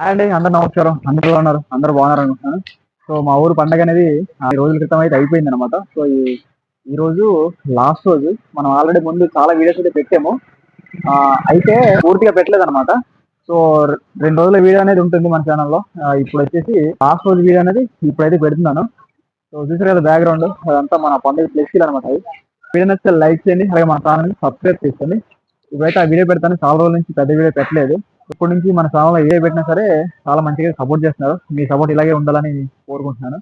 Hi అండి, అందరు నమస్కారం. అందరు ఎలా ఉన్నారు? అందరు బాగున్నారు అనుకుంటున్నాను. సో మా ఊరు పండగ అనేది 5 రోజుల క్రితం అయితే అయిపోయింది అనమాట. సో ఈ రోజు లాస్ట్ రోజు. మనం ఆల్రెడీ ముందు చాలా వీడియోస్ అయితే పెట్టాము. అయితే పూర్తిగా పెట్టలేదు అనమాట. సో 2 రోజుల వీడియో అనేది ఉంటుంది మన ఛానల్లో. ఇప్పుడు వచ్చేసి లాస్ట్ రోజు వీడియో అనేది ఇప్పుడైతే పెడుతున్నాను. సో చూసారు కదా బ్యాక్గ్రౌండ్, అదంతా మన పండుగ ఫ్లెక్సీలు అనమాట. అది వీడియో నచ్చితే లైక్ చేయండి, అలాగే మన ఛానల్ని సబ్స్క్రైబ్ చేసుకోండి. ఇప్పుడైతే ఆ వీడియో పెడతాను. చాలా రోజుల నుంచి పెద్ద వీడియో పెట్టలేదు. ఇప్పటి నుంచి మన ఛానల్లో ఏ పెట్టినా సరే చాలా మంచిగా సపోర్ట్ చేస్తున్నారు. మీ సపోర్ట్ ఇలాగే ఉండాలని కోరుకుంటున్నాను.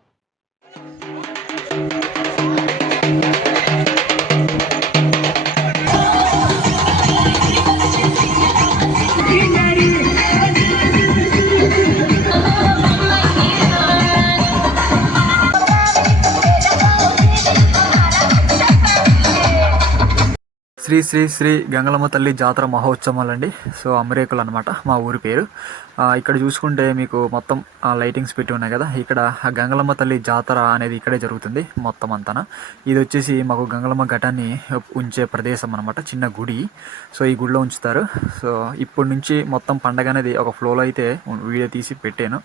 శ్రీ శ్రీ శ్రీ గంగలమ్మ తల్లి జాతర మహోత్సవాలండి. సో అమరేకులు అనమాట మా ఊరి పేరు. ఇక్కడ చూసుకుంటే మీకు మొత్తం లైటింగ్స్ పెట్టి ఉన్నాయి కదా. ఇక్కడ గంగలమ్మ తల్లి జాతర అనేది ఇక్కడే జరుగుతుంది మొత్తం అంతా. ఇది వచ్చేసి మాకు గంగలమ్మ ఘటాన్ని ఉంచే ప్రదేశం అనమాట, చిన్న గుడి. సో ఈ గుడిలో ఉంచుతారు. సో ఇప్పటి నుంచి మొత్తం పండగ అనేది ఒక ఫ్లోలో అయితే వీడియో తీసి పెట్టాను.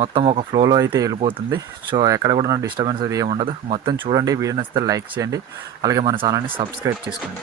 మొత్తం ఒక ఫ్లోలో అయితే వెళ్ళిపోతుంది. సో ఎక్కడ కూడా డిస్టర్బెన్స్ అది ఏమి ఉండదు. మొత్తం చూడండి. వీడియో నచ్చితే లైక్ చేయండి, అలాగే మన ఛానల్ని సబ్స్క్రైబ్ చేసుకోండి.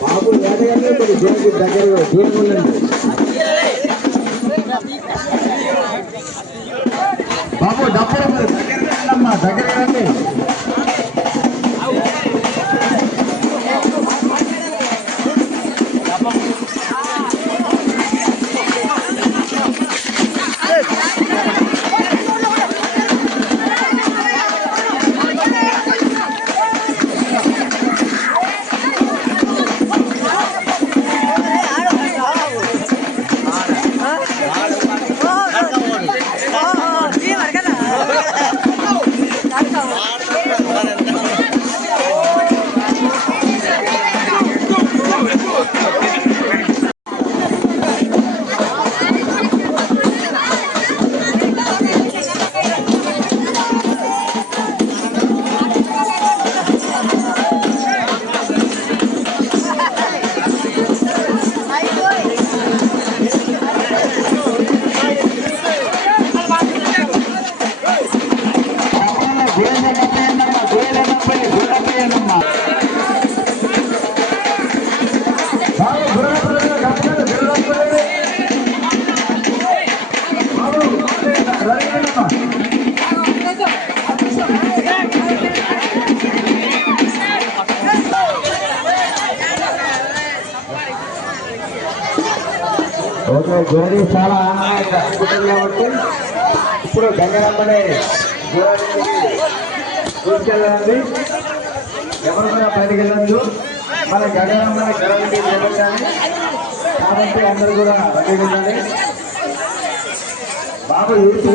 బాబు దగ్గర దూరం ఉండండి. బాబు డబ్బులు దగ్గర రండి. Sí, marcala. జోడి చాలా ఆనందంగా ఉంటుంది కాబట్టి ఇప్పుడు గంగరమ్మని తీసుకెళ్ళండి. ఎవరు కూడా బయటకు వెళ్ళద్దు. మన గంగరమ్మని గర్వంటి చేపట్టాలి కాబట్టి అందరూ కూడా బయటకు వెళ్ళాలి. బాబు యూత్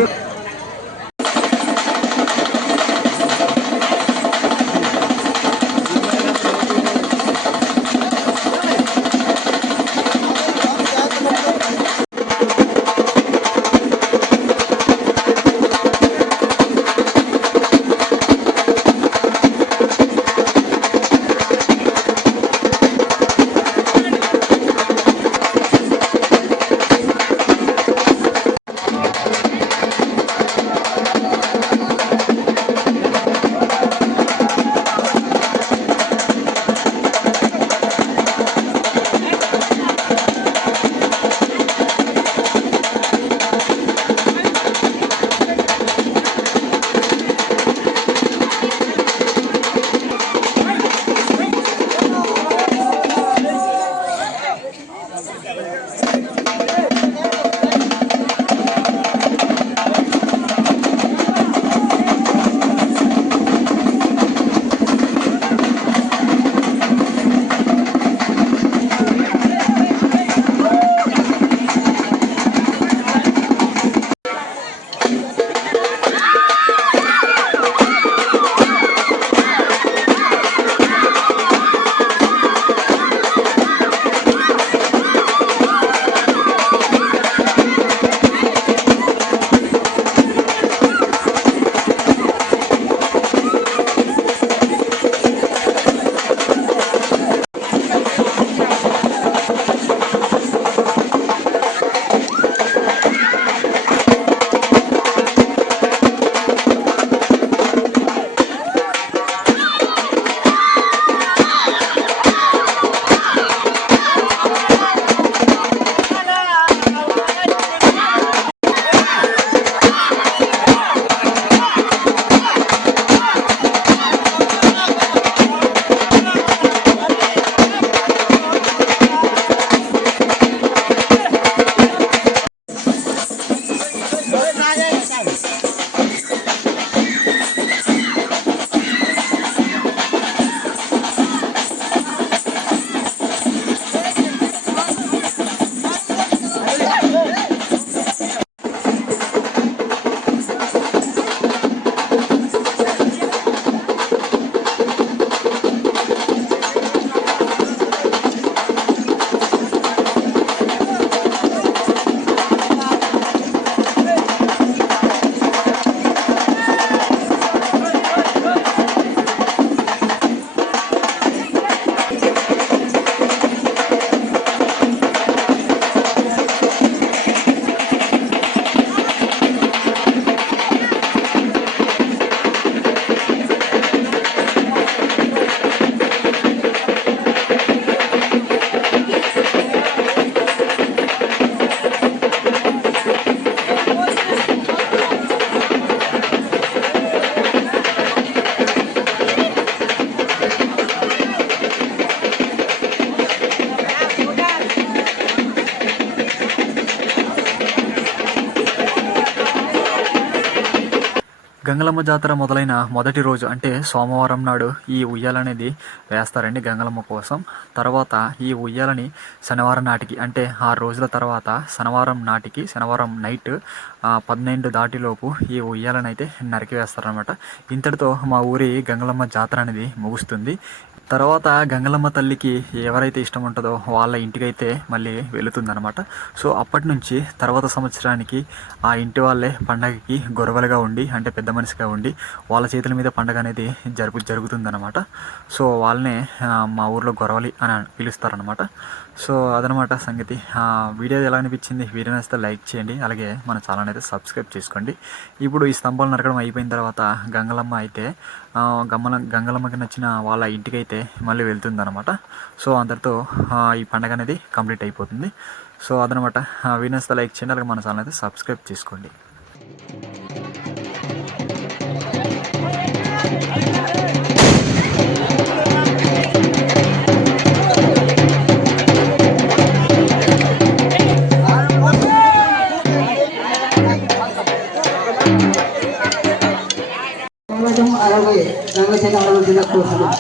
గంగలమ్మ జాతర మొదలైన మొదటి రోజు అంటే సోమవారం నాడు ఈ ఉయ్యాలనేది వేస్తారండి గంగలమ్మ కోసం. తర్వాత ఈ ఉయ్యాలని శనివారం నాటికి అంటే 6 రోజుల తర్వాత శనివారం నైట్ 12 దాటిలోపు ఈ ఉయ్యాలనైతే నరికి వేస్తారనమాట. ఇంతటితో మా ఊరి గంగలమ్మ జాతర అనేది ముగుస్తుంది. తర్వాత గంగలమ్మ తల్లికి ఎవరైతే ఇష్టం ఉంటుందో వాళ్ళ ఇంటికైతే మళ్ళీ వెళుతుందనమాట. సో అప్పటి నుంచి తర్వాత సంవత్సరానికి ఆ ఇంటి వాళ్ళే పండగకి గొరవలుగా ఉండి అంటే పెద్ద మనిషిగా ఉండి వాళ్ళ చేతుల మీద పండగ అనేది జరుగుతుందనమాట. సో వాళ్ళనే మా ఊర్లో గొరవలి అని పిలుస్తారనమాట. సో అదనమాట సంగతి. వీడియో ఎలా అనిపించింది? వీడియో నచ్చితే లైక్ చేయండి, అలాగే మన ఛానల్ అయితే సబ్స్క్రైబ్ చేసుకోండి. ఇప్పుడు ఈ స్తంభాలు నరకడం అయిపోయిన తర్వాత గంగలమ్మ అయితే గంగలమ్మకి నచ్చిన వాళ్ళ ఇంటికైతే మళ్ళీ వెళ్తుందనమాట. సో అందరితో ఈ పండగ అనేది కంప్లీట్ అయిపోతుంది. సో అదనమాట. వీడియో నచ్చితే లైక్ చేయండి, అలాగే మన ఛానల్ అయితే సబ్స్క్రైబ్ చేసుకోండి. పెట్టడం అలాగే రంగశైలి ఆడవలసిందిగా కోరుతున్నాం.